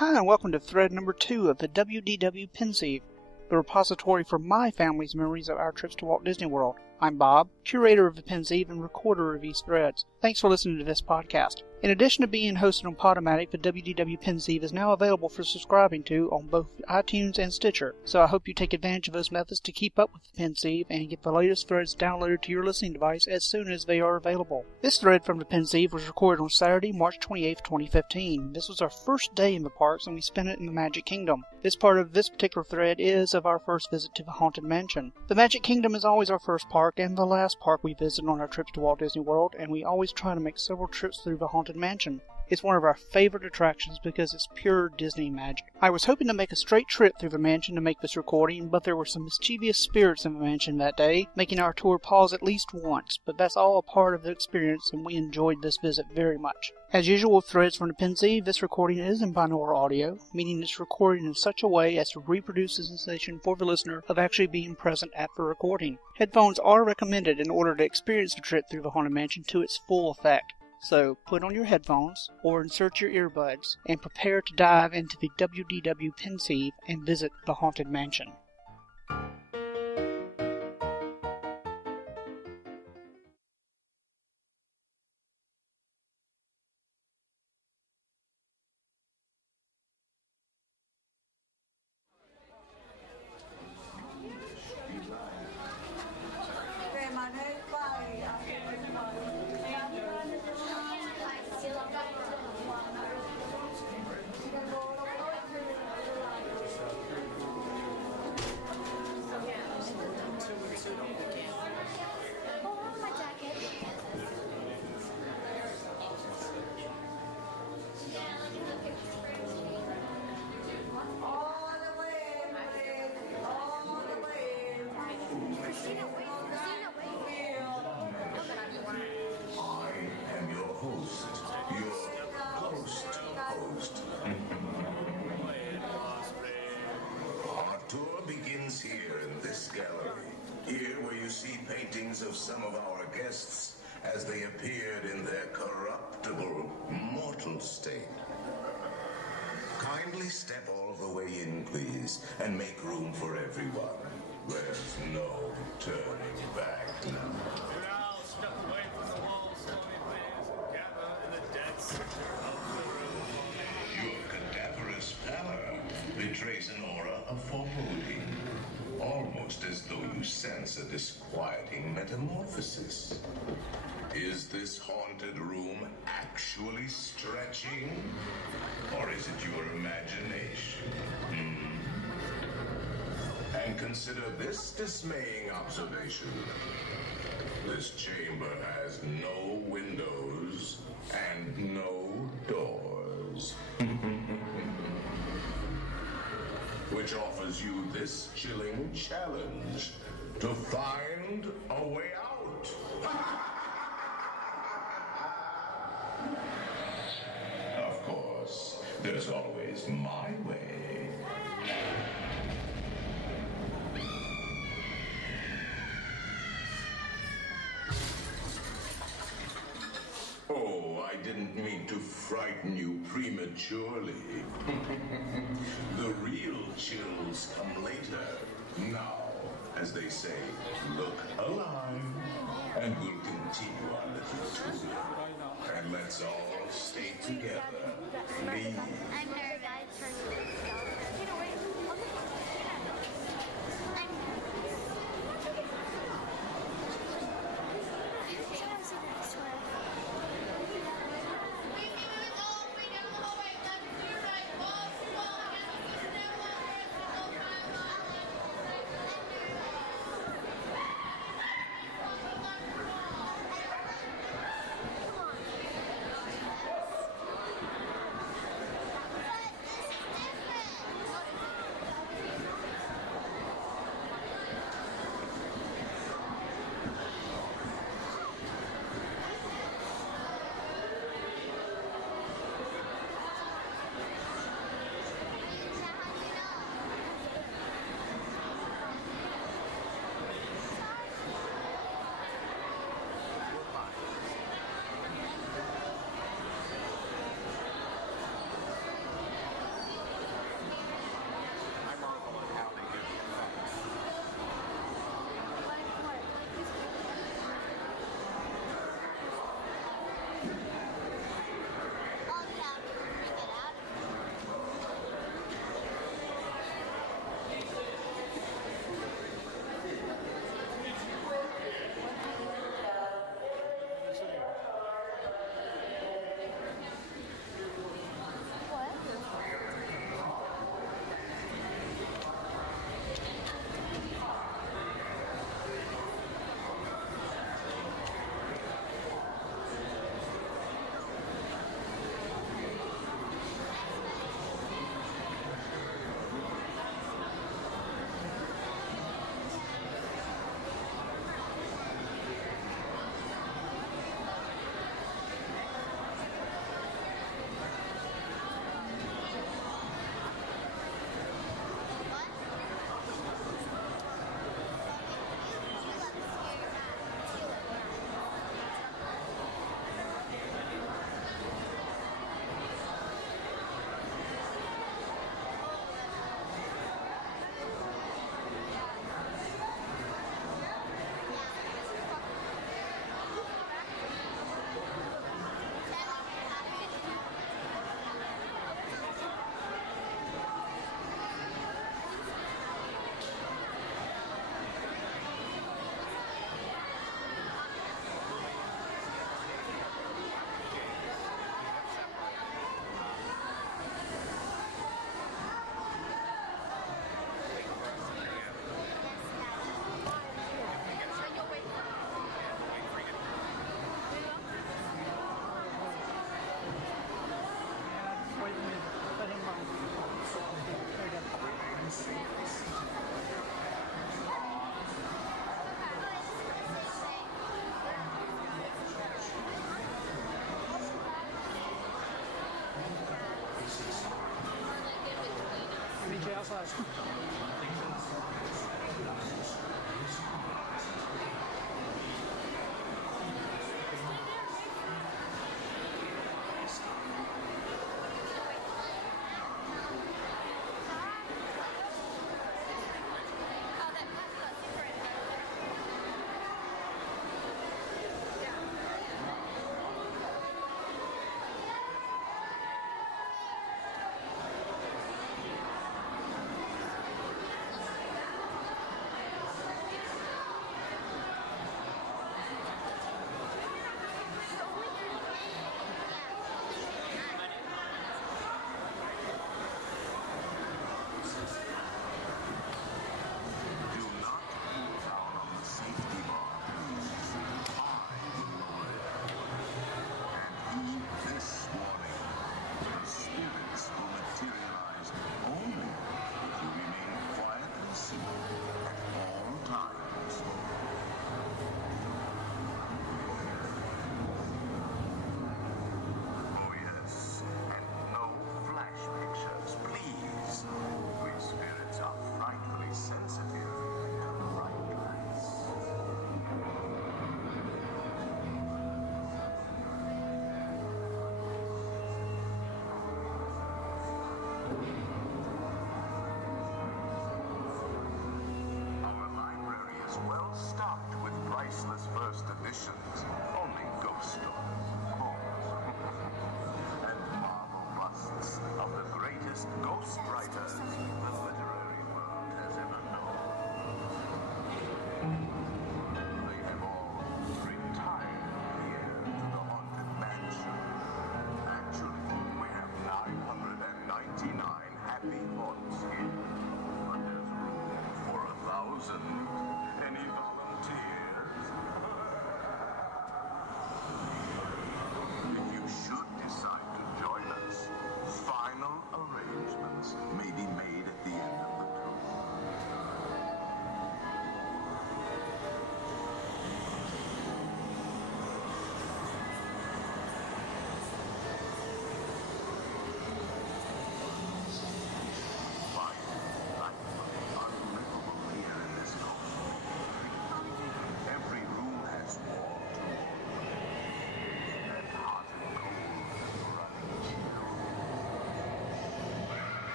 Hi, and welcome to thread number 2 of the WDW Pensieve, the repository for my family's memories of our trips to Walt Disney World. I'm Bob, curator of the Pensieve and recorder of these threads. Thanks for listening to this podcast. In addition to being hosted on Podomatic, the WDW Pensieve is now available for subscribing to on both iTunes and Stitcher, so I hope you take advantage of those methods to keep up with the Pensieve and get the latest threads downloaded to your listening device as soon as they are available. This thread from the Pensieve was recorded on Saturday, March 28, 2015. This was our first day in the parks and we spent it in the Magic Kingdom. This part of this particular thread is of our first visit to the Haunted Mansion. The Magic Kingdom is always our first park and the last park we visit on our trips to Walt Disney World, and we always try to make several trips through the Haunted Mansion. It's one of our favorite attractions because it's pure Disney magic. I was hoping to make a straight trip through the mansion to make this recording, but there were some mischievous spirits in the mansion that day, making our tour pause at least once, but that's all a part of the experience and we enjoyed this visit very much. As usual with threads from the Pensieve, this recording is in binaural audio, meaning it's recorded in such a way as to reproduce the sensation for the listener of actually being present at the recording. Headphones are recommended in order to experience the trip through the Haunted Mansion to its full effect. So put on your headphones or insert your earbuds and prepare to dive into the WDW Pensieve and visit the Haunted Mansion. Of some of our guests as they appeared in their corruptible, mortal state. Kindly step all the way in, please, and make room for everyone. There's no turning back now. Now step away from the wall, stony things, gather in the dead center of the room. Your cadaverous pallor betrays an aura of foreboding. Almost as though you sense a disquieting metamorphosis. Is this haunted room actually stretching? Or is it your imagination? And consider this dismaying observation. This chamber has no windows and no doors. Which offers you this chilling challenge to find a way out. Of course, there's always my way. Oh, I didn't mean to frighten you prematurely. The real chills come later. Now, as they say, look alive, and we'll continue our little tour. And let's all stay together, please. I'm nervous.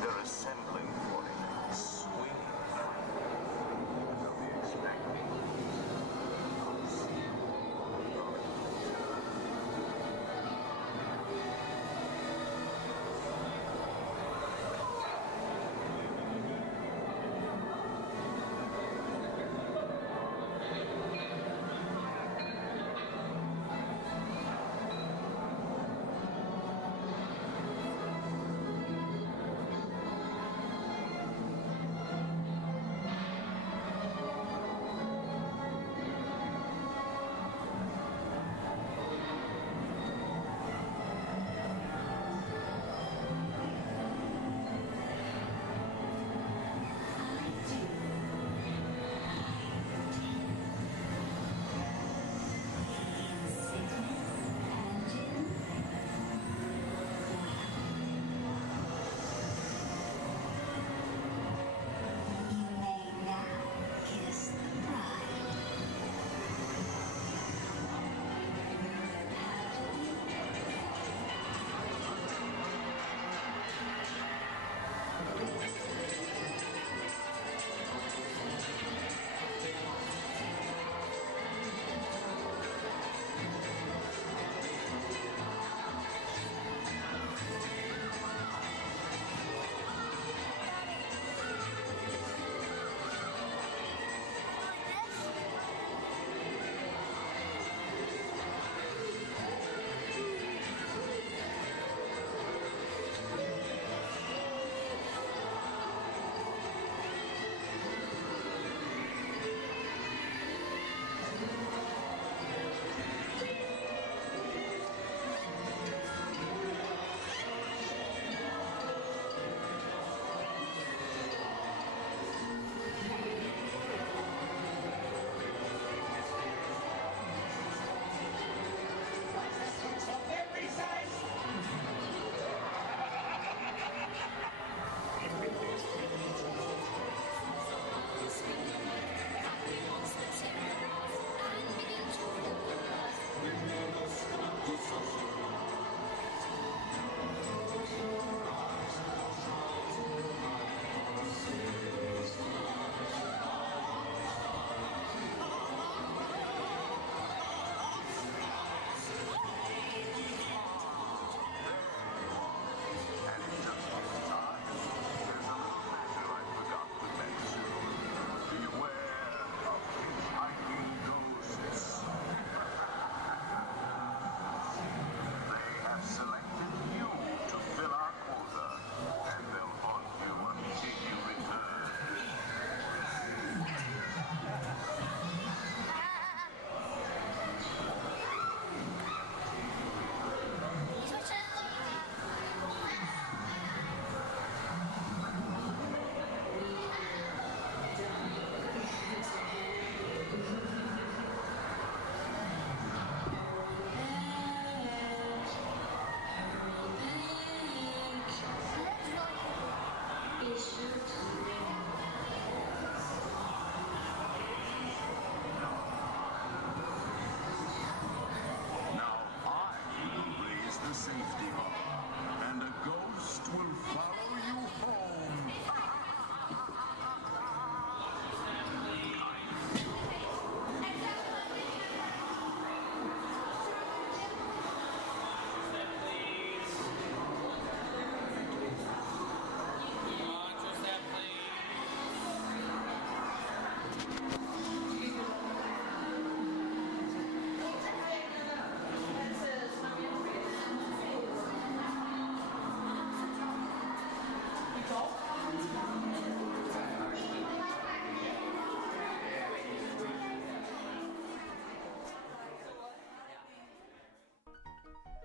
They're assembling for him. Swing.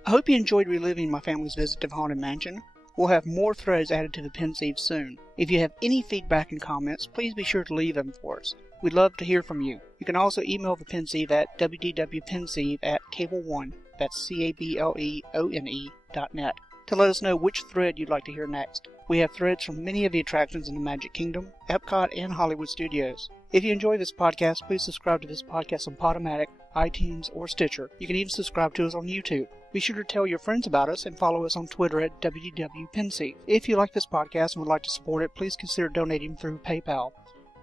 I hope you enjoyed reliving my family's visit to the Haunted Mansion. We'll have more threads added to the Pensieve soon. If you have any feedback and comments, please be sure to leave them for us. We'd love to hear from you. You can also email the Pensieve at wdwpensieve@cable1, that's CABLEONE.net, to let us know which thread you'd like to hear next. We have threads from many of the attractions in the Magic Kingdom, Epcot, and Hollywood Studios. If you enjoy this podcast, please subscribe to this podcast on Podomatic, iTunes, or Stitcher. You can even subscribe to us on YouTube. Be sure to tell your friends about us and follow us on Twitter at WDW Pensieve. If you like this podcast and would like to support it, please consider donating through PayPal.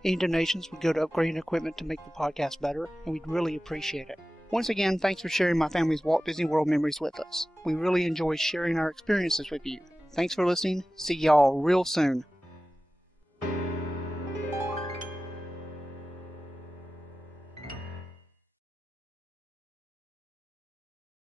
Any donations would go to upgrading equipment to make the podcast better, and we'd really appreciate it. Once again, thanks for sharing my family's Walt Disney World memories with us. We really enjoy sharing our experiences with you. Thanks for listening. See y'all real soon.